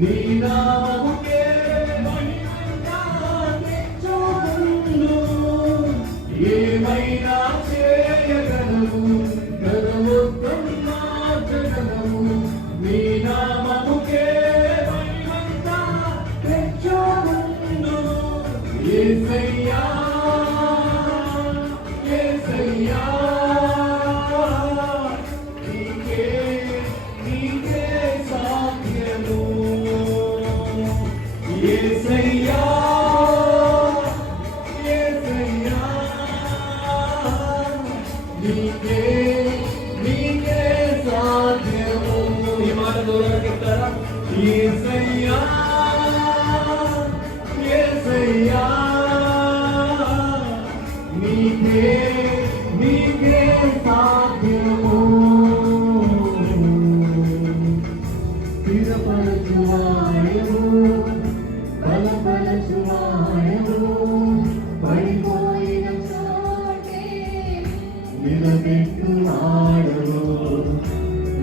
నీ నామముకే మహిమంతా తెచ్చుకుందు ఏమైనా చేయగలవు గర్వోత్తం మార్చగలవు నీ నామముకే మహిమంతా తెచ్చుకుందు యేసయ్యా యేసయ్యా యేసయ్యా యేసయ్యా నీకే నీకే సాధ్యము ఈ మాట దూరంగా చెప్తారా యేసయ్యా యేసయ్యా నీకే నీకే సాధ్యము స్థిరపరచువాయము పడిపోయిన చోటే నిలబెట్టువాడవు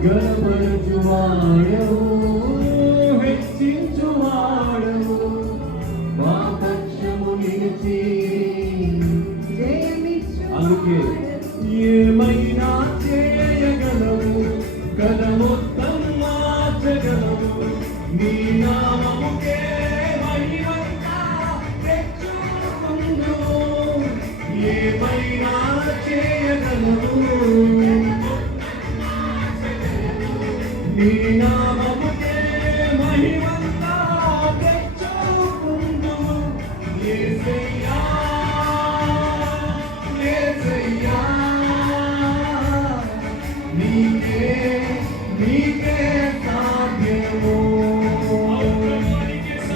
గణపరచువాడవు హెచ్చించువాడవు మా పక్షము నిలిచి అందుకే ఏమైనా చేయగలవు కథ మొత్తం మార్చగలవు నీ నామముకే ఏమైనా చేయగలవు నీ నామముకే మహిమంతా తెచ్చుకుందు యేసయ్యా యేసయ్యా నీకే నీకే సాధ్యము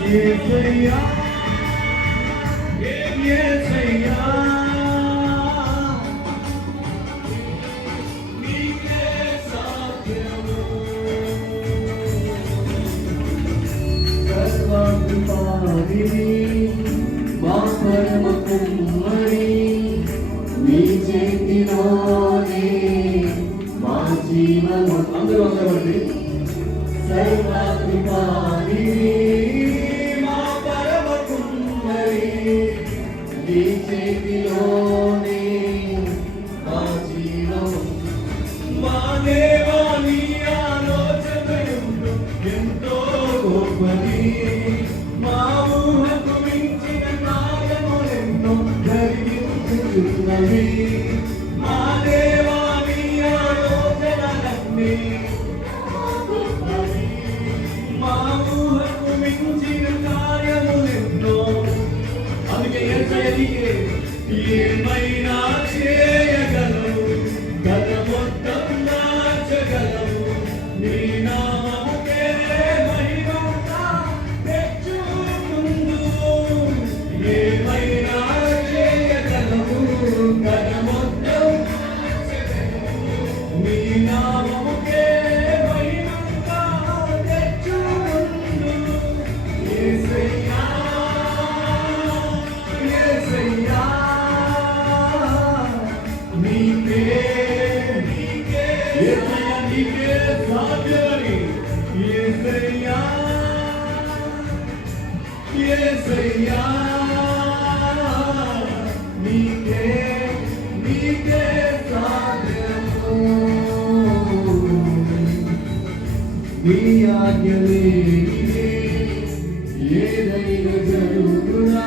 యేసయ్యా యేసయ్యా మా పరమ కుమ్మరి నీ చేతిలోనే మా జీవము అందరూ అందరండి సర్వాధికారి మా పరమ కుమ్మరి నీ చేతిలోనే మా జీవము మా దేవా నీ ఆలోచనలు ఎంతో గొప్పది మా ఊహకు మించిన కార్యములెన్నో జరిగించుచున్నవి మా దేవా నీ ఆలోచనలన్నీ గొప్పవి మా ఊహకు మించిన కార్యములెన్నో అందుకే యేసయ్యా ఏమైనా చేయగలవు గత మొత్తం మార్చగలవు నీ నామముకే మహిమంతా తెచ్చుకుందు ఏమైనా చేయగలవు గత మొత్తం నీ నామముకే మహిమంతా తెచ్చుకుందు యేసయ్యా యేసయ్యా నీకే నీకే యేసయ్యా నీకే సాధ్యమని యేసయ్యా యేసయ్యా నీకే నీకే సాధ్యము నీ ఆజ్ఞ లేనిదే ఏదైనా జరుగునా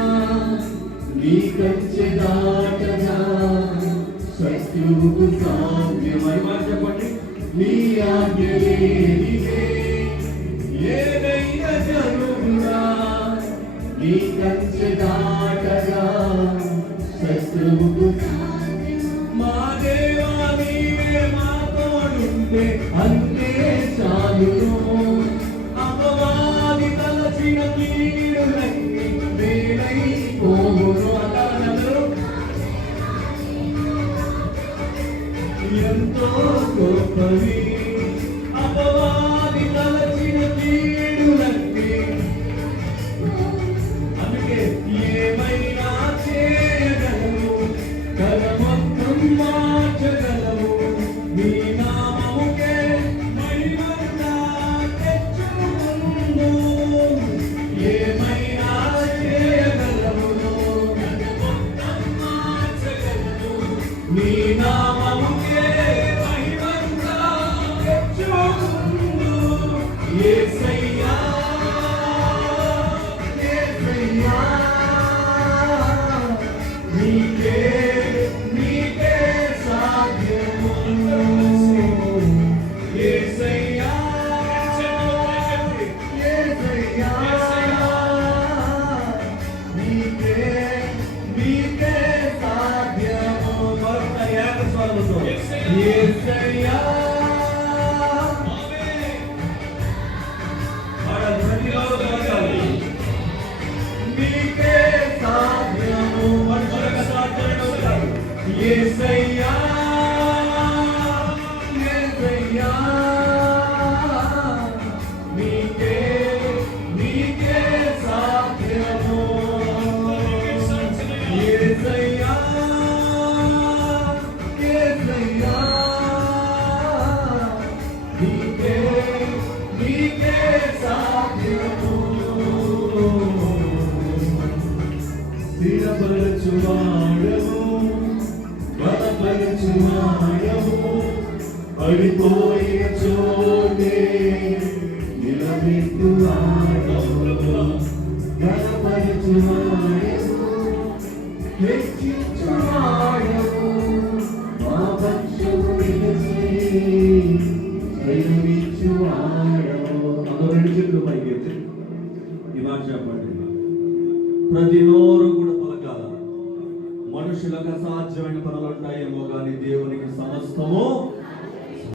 నీ కంచె దాటగా శత్రువుకు సాధ్యమై మాట చెప్పండి నీ ఆజ్ఞ లేనిదే ఏదైనా జరుగునా నీ కంచె దాటగా శత్రువుకు మా దేవా నీవే మా తోడుంటే అంతే చాలును అపవాది తలచిన కీడులన్నీ వేలైపోవును అన్నాడు ఎంతో గొప్పవి అపవాది తలచిన కీడులన్నీ అందుకే యేసయ్యా యేసయ్యా నీకే నీకే సాధ్యము యేసయ్యా యేసయ్యా నీకే నీకే సాధ్యము మరొక ఏకస్వరముతో యేసయ్యా నీకే సాధ్యము మనుషులకు సాధ్యము కాదు యేసయ్యా యేసయ్యా నీకే నీకే సాధ్యము యేసయ్యా యేసయ్యా నీకే నీకే సాధ్యము స్థిరపరచువాడము బలపరచువాడము పడిపోయిన చోటే నిలబెట్టువాడము బలపరచువాడము హెచ్చించువాడము మా పక్షము నిలిచి జయమిచ్చువాడము అందరూ రెండు చేతులు పైకెత్తి ఈ మాట చెప్పండి ప్రతి నోరు కూడా పలకాల మనుషులకు అసాధ్యమైన పనులు ఉంటాయేమో కానీ దేవునికి సమస్తము